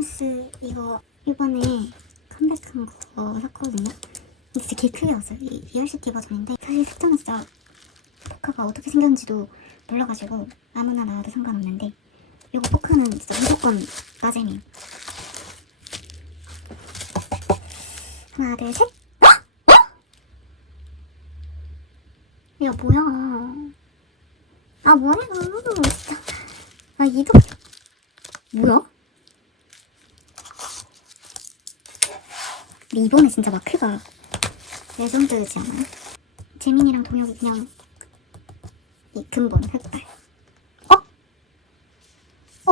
에센스 이거 이번에 컴백한 거 샀거든요. 이게 진짜 개 크게 왔어요. 이 리얼시티 버전인데 사실 색전은 진짜 포카가 어떻게 생겼는지도 몰라가지고 아무나 나와도 상관없는데 이거 포카는 진짜 무조건 나잼이에요. 하나 둘 셋. 야 뭐야? 아 뭐야? 진짜. 아 이도 뭐야? 근데 이번에 진짜 마크가 레전드지 않아요? 재민이랑 동혁이 그냥 이 근본 흑발. 어?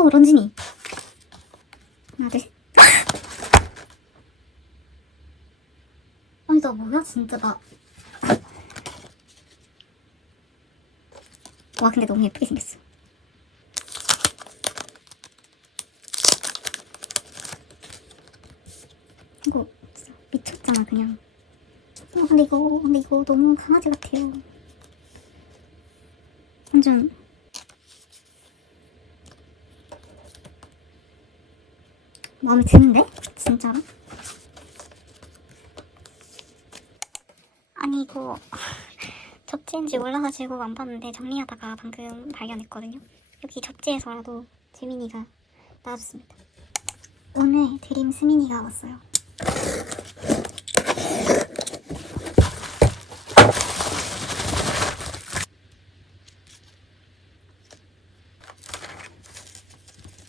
어 런진이. 하나 둘. 셋. 아니 나 뭐야 진짜 나. 와 근데 너무 예쁘게 생겼어. 이거 진짜 미쳤잖아 그냥. 어, 근데 이거 근데 이거 너무 강아지 같아요. 완전 마음에 드는데 진짜로? 아니 이거 접지인지 몰라가지고 안 봤는데 정리하다가 방금 발견했거든요. 여기 접지에서라도 재민이가 나와줬습니다. 오늘 드림 스민이가 왔어요.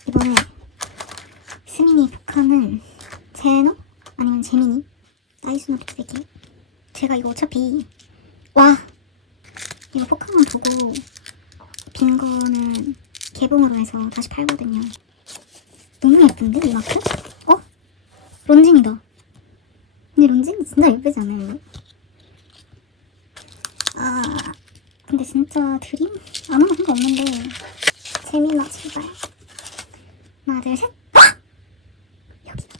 이번에 스민이 북한은 제노? 아니면 재민이? 나이스노 빅세기 이거 어차피 와 이거 포카만 보고 빈 거는 개봉으로 해서 다시 팔거든요 너무 예쁜데 이 마크? 어? 론진이다 근데 론진 진짜 예쁘지 않아요? 아 근데 진짜 드림? 아무나 상관 없는데 재민아 제발 하나 둘 셋. 여기 여기다.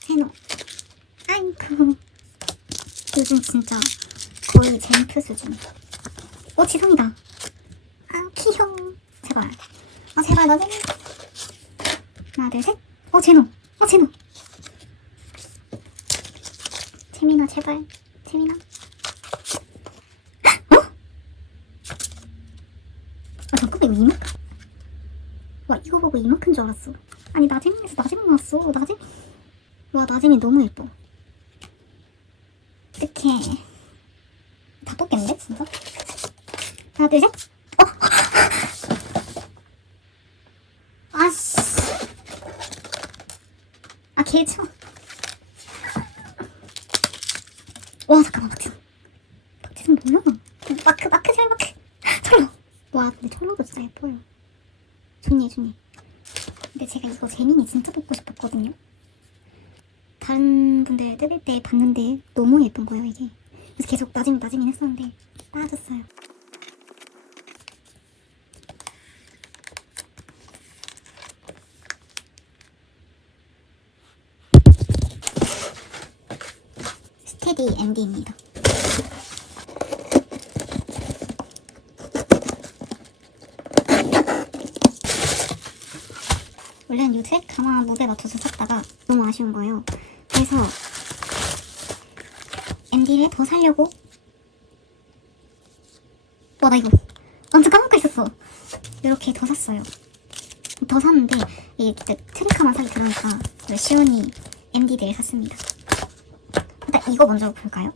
세노. 아이고. 요즘 진짜 거의 젠프 수준. 어 지성이다. 아 귀여워. 제발. 아 제발 나 제노. 하나 둘 셋. 어 제노. 어 제노. 재민아 제발. 재민아. 어? 아 잠깐만 이거 이마? 와 이거 보고 이만큼 줄 알았어 아니 나재민에서 나재민 나왔어 나재민 와 나재민 너무 예뻐 어떡해 다 뽑겠는데 진짜? 하나 둘 셋. 어? 아씨. 아 개쳐 와 잠깐만 박지성 박지성 뭐야? 마크 마크 잘 마크 철로. 와 근데 철로도 진짜 예뻐요. 좋니 좋니 근데 제가 이거 재민이 진짜 뽑고 싶었거든요 다른 분들 뜯을 때 봤는데 너무 예쁜 거예요 이게. 그래서 계속 나지민 나지민 했었는데 빠졌어요. 스테디 MD입니다. 원래는 요 트랙 가마 무대 맞춰서 아쉬운 거예요. 그래서 MD를 더 살려고 와 나 이거 완전 까먹고 있었어. 이렇게 더 샀어요. 더 샀는데 이게 진짜 트랙카만 사기 그러니까 시원히 MD들 샀습니다. 일단 이거 먼저 볼까요?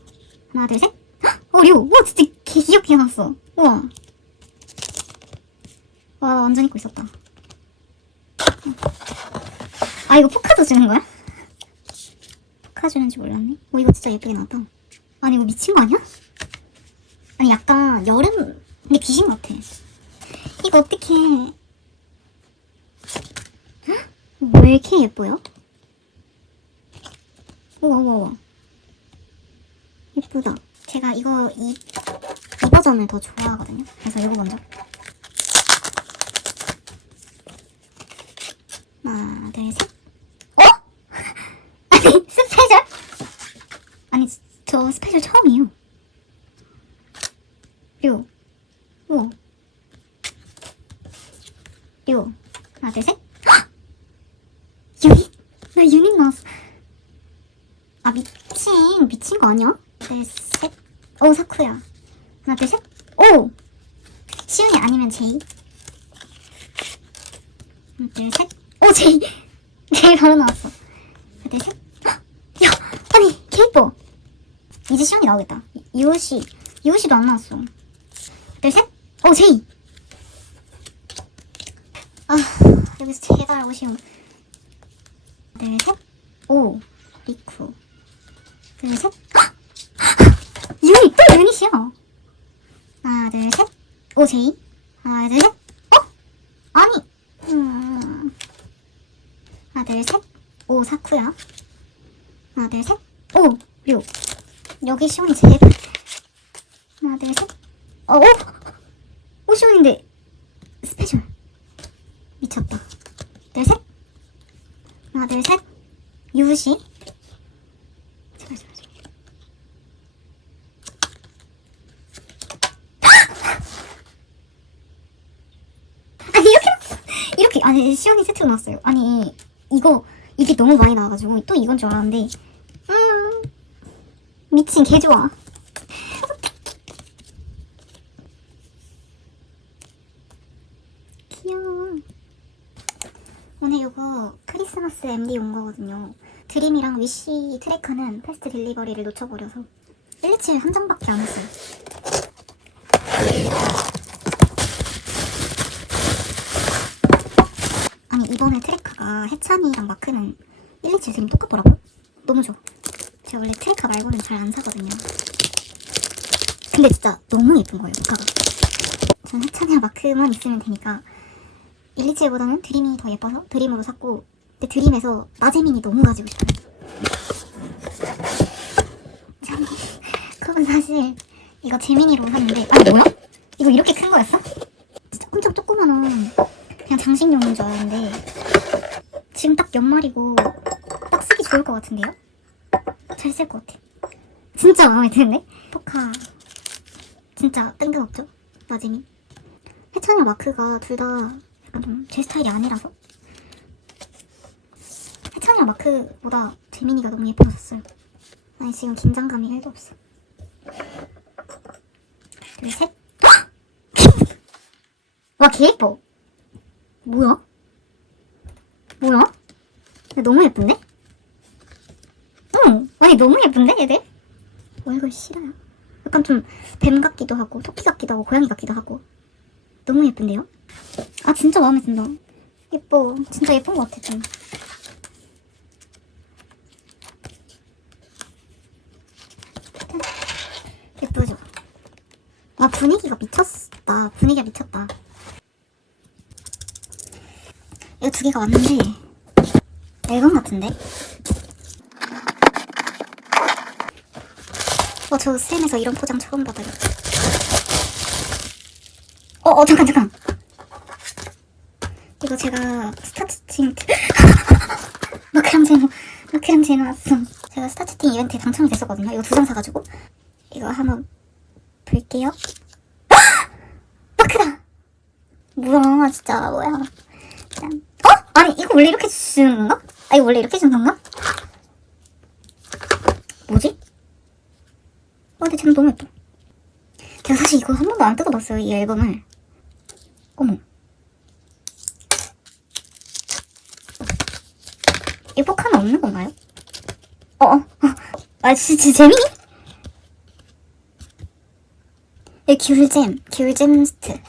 하나 둘 셋. 헉! 어 류! 와 진짜 개 귀엽게 해놨어. 우와. 와 완전 잊고 있었다. 아 이거 포카도 주는 거야? 포카 주는지 몰랐네. 어 이거 진짜 예쁘게 나왔다. 아니 이거 미친 거 아니야? 아니 약간 여름 근데 귀신 같아. 이거 어떻게? 왜 이렇게 예뻐요? 우와 우와. 예쁘다. 제가 이거 이, 이 버전을 더 좋아하거든요. 그래서 이거 먼저. 하나, 둘, 셋. 요. 하나 둘셋. 유닛? 나 유닛 나왔어. 아 미친. 미친 거 아니야? 둘셋오 사쿠야. 하나 둘셋오! 시윤이 아니면 제이? 하나 둘셋오 제이. 제이 바로 나왔어. 하나 둘셋. 야 아니 케이퍼 이제 시윤이 나오겠다. 유호씨. 유호씨도 안 나왔어. 둘셋오 제이. 아 여기서 제발 오시오 둘셋오 리쿠. 둘 셋. 유닛 또 유닛이야 하나 둘 셋 오 제이. 하나 둘 셋. 어? 아니. 음. 하나 둘 셋 오 사쿠야 하나 둘 셋 오 류 여기 시온이 제일 하나 둘 셋. 어? 어? 오 시온인데 스페셜 미쳤다 둘셋 하나 둘셋 제발 제발 제발 아니 이렇게 이렇게 아니 시원이 세트로 나왔어요. 아니 이거 이게 너무 많이 나와가지고 또 이건 줄 알았는데. 음 미친 개 좋아. 귀여워. 오늘 이거 크리스마스 MD 온 거거든요. 드림이랑 위시 트래커는 패스트 딜리버리를 놓쳐버려서 127 한 장밖에 안 했어요. 아니 이번에 트래커가 해찬이랑 마크는 127 드림 똑같더라고요. 너무 좋아. 제가 원래 트래커 말고는 잘 안 사거든요. 근데 진짜 너무 예쁜 거예요, 모카가. 전 해찬이랑 마크만 있으면 되니까 127보다는 드림이 더 예뻐서 드림으로 샀고 근데 드림에서 나재민이 너무 가지고 싶어요 참, 그건 사실 이거 재민이로 샀는데 아니 뭐야? 이거 이렇게 큰 거였어? 진짜 엄청 조그만한 그냥 장식용인 줄 알았는데 지금 딱 연말이고 딱 쓰기 좋을 것 같은데요? 잘 쓸 것 같아 진짜 마음에 드는데? 포카 진짜 뜬금없죠? 나재민 해찬이랑 마크가 둘 다 약간 좀 제 스타일이 아니라서 해찬이랑 마크보다 재민이가 너무 예뻐졌어요 아니 지금 긴장감이 1도 없어 둘 셋 와 개 예뻐 뭐야? 뭐야? 근데 너무 예쁜데? 응 아니 너무 예쁜데 얘들? 얼굴 싫어요 약간 좀 뱀 같기도 하고 토끼 같기도 하고 고양이 같기도 하고 너무 예쁜데요? 아 진짜 마음에 든다. 예뻐. 진짜 예쁜 것 같아 좀. 예쁘죠? 아 분위기가 미쳤다. 분위기가 미쳤다. 이거 두 개가 왔는데 앨범 같은데? 어, 저 쌤에서 이런 포장 처음 받아요. 어, 어, 잠깐, 잠깐. 이거 제가 스타트팅 마크랑 제노 마크랑 제노 왔어 제가 스타트팅 이벤트에 당첨이 됐었거든요 이거 두 장 사가지고 이거 한번 볼게요 마크다 뭐야 진짜 뭐야 짠. 어? 아니 이거 원래 이렇게 주는 건가? 아 이거 원래 이렇게 주는 건가? 뭐지? 어 근데 쟤는 너무 예뻐 제가 사실 이거 한 번도 안 뜯어봤어요 이 앨범을 어머 이 포카는 없는 건가요? 어, 어, 어. 아, 진짜 재민이? 이 귤잼, 귤잼 스트.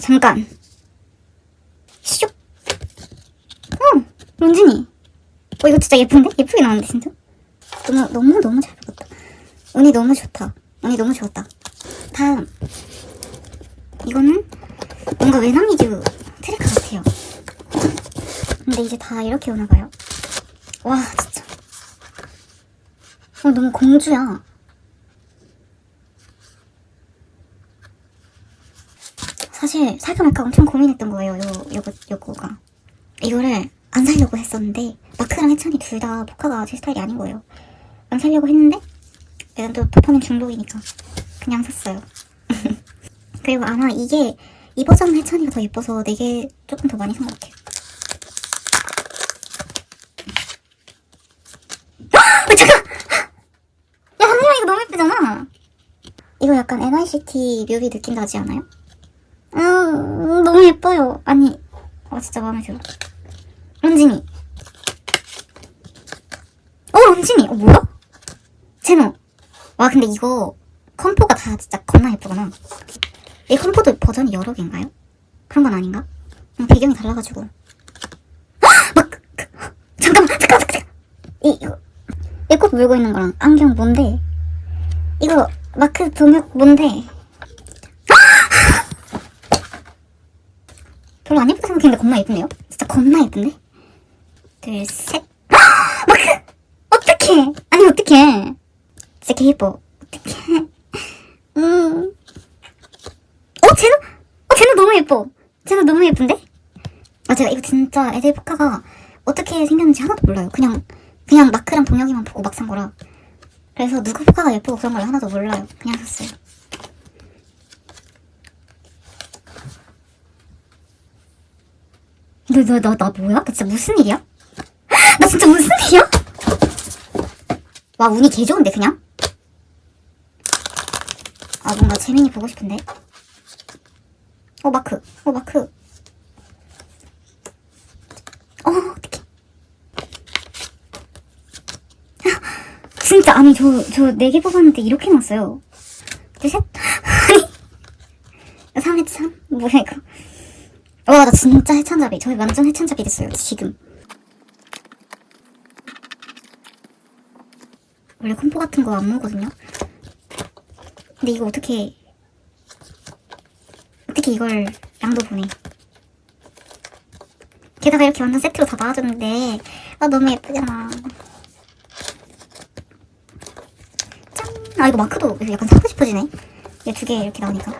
잠깐. 슉. 어, 런쥔이. 어, 이거 진짜 예쁜데? 예쁘게 나왔는데, 진짜? 너무, 너무, 너무 잘 뽑았다. 운이 너무 좋다. 운이 너무 좋았다. 다음. 이거는 뭔가 외남이듀 트래커 같아요. 근데 이제 다 이렇게 오나 봐요. 와, 진짜. 어, 너무 공주야. 사실 살까 말까 엄청 고민했던 거예요, 요, 요거, 요거가. 이거를 안 살려고 했었는데 마크랑 해찬이 둘 다 포카가 제 스타일이 아닌 거예요. 안 살려고 했는데 얘는 또 도파민 중독이니까 그냥 샀어요. 그리고 아마 이게 이 버전은 해찬이가 더 예뻐서 네 내게 조금 더 많이 산 것 같아요. 아, 이거 약간 NICT 뮤비 느낌 나지 않아요? 음, 너무 예뻐요. 아니, 어, 진짜 마음에 들어. 런진이. 어, 런진이. 어, 뭐야? 제노. 와, 근데 이거 컴포가 다 진짜 겁나 예쁘구나. 이 컴포도 버전이 여러 개인가요? 그런 건 아닌가? 그냥 배경이 달라가지고. 헉! 막, 그, 그, 잠깐만, 잠깐만, 잠깐만. 이, 이거. 얘꽃 물고 있는 거랑 안경 뭔데? 이거 마크 동혁 뭔데? 별로 안 예쁘게 생각했는데 겁나 예쁘네요. 진짜 겁나 예쁜데? 둘, 셋. 마크! 어떡해! 아니, 어떡해! 진짜 개 예뻐. 어떡해. 음. 어, 쟤는, 어, 쟤는 너무 예뻐. 쟤는 너무 예쁜데? 아, 제가 이거 진짜 애들 포카가 어떻게 생겼는지 하나도 몰라요. 그냥, 그냥 마크랑 동혁이만 보고 막 산 거라. 그래서 누구 포카가 예쁘고 그런 걸 하나도 몰라요. 그냥 샀어요. 너, 너, 너, 나 뭐야? 나 진짜 무슨 일이야? 나 진짜 무슨 일이야? 와, 운이 개 좋은데, 그냥? 아, 뭔가 재민이 보고 싶은데? 어, 마크. 어, 마크. 어, 어떡해. 진짜, 아니, 저, 저 네 개 뽑았는데 이렇게 나왔어요. 둘, 셋. 아니. 3회 참? 뭐야, 이거. 와, 나 진짜 해찬잡이. 저희 완전 해찬잡이 됐어요, 지금. 원래 콤포 같은 거 안 먹거든요? 근데 이거 어떻게, 어떻게 이걸 양도 보내. 게다가 이렇게 완전 세트로 다 나와줬는데, 아, 너무 예쁘잖아. 짠! 아, 이거 마크도 약간 사고 싶어지네. 얘 두 개 이렇게 나오니까.